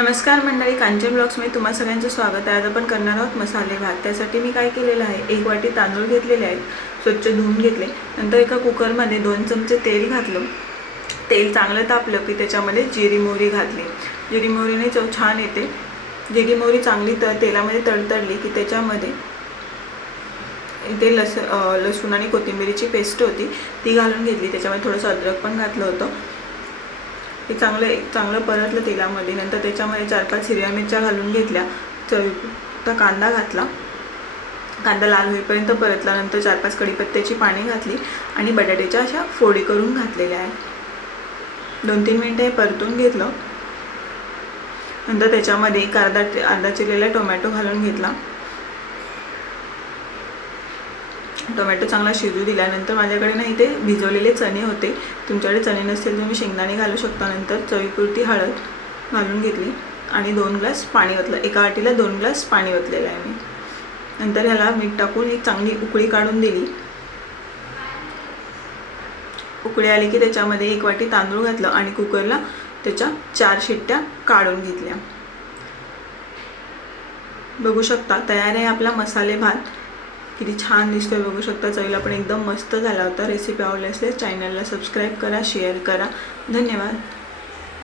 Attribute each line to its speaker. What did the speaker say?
Speaker 1: नमस्कार मंडळी कांचन ब्लॉग्समध्ये तुम्हा सगळ्यांचं स्वागत आहे. आज आपण करणार आहोत मसाले भात. त्यासाठी मी काय केलेलं आहे एक वाटी तांदूळ घेतलेले आहेत स्वच्छ धुवून घेतले. नंतर एका कुकरमध्ये दोन चमचे तेल घातलं. तेल चांगलं तापलं की त्याच्यामध्ये जिरी मोहरी घातली. जिरी मोहरीने चव छान येते. जिरी मोहरी चांगली त तेलामध्ये तडतडली की त्याच्यामध्ये इथे लस लसूण आणि कोथिंबिरीची पेस्ट होती ती घालून घेतली. त्याच्यामध्ये थोडंसं अद्रक पण घातलं होतं. ते चांगलं चांगलं परतलं तेलामध्ये. नंतर त्याच्यामध्ये चार पाच हिरव्या मिरच्या घालून घेतल्या. तर कांदा घातला. कांदा लाल होईपर्यंत परतला. नंतर चार पाच कढीपत्त्याची पाणी घातली आणि बटाट्याच्या अशा फोडी करून घातलेल्या आहेत. दोन तीन मिनटं हे परतून घेतलं. नंतर त्याच्यामध्ये एक अर्धा अर्धा चिरलेला टोमॅटो घालून घेतला. टोमॅटो चांगला शिजू दिल्यानंतर माझ्याकडे ना इथे भिजवलेले चणे होते. तुमच्याकडे चणे नसतील तुम्ही शेंगदाणे घालू शकता. नंतर चवीपुरती हळद घालून घेतली आणि दोन ग्लास पाणी ओतलं. एका वाटीला दोन ग्लास पाणी ओतलेलं आहे मी. नंतर ह्याला मीठ टाकून एक चांगली उकळी काढून दिली. उकळी आली की त्याच्यामध्ये एक वाटी तांदूळ घातलं आणि कुकरला त्याच्या चार शिट्ट्या काढून घेतल्या. बघू शकता तयार आहे आपला मसाले भात. किती छान दिसतोय बघू शकता. चवीला पण एकदम मस्त झाला होता रेसिपी आवडली असल्यास चॅनलला सबस्क्राईब करा शेअर करा. धन्यवाद.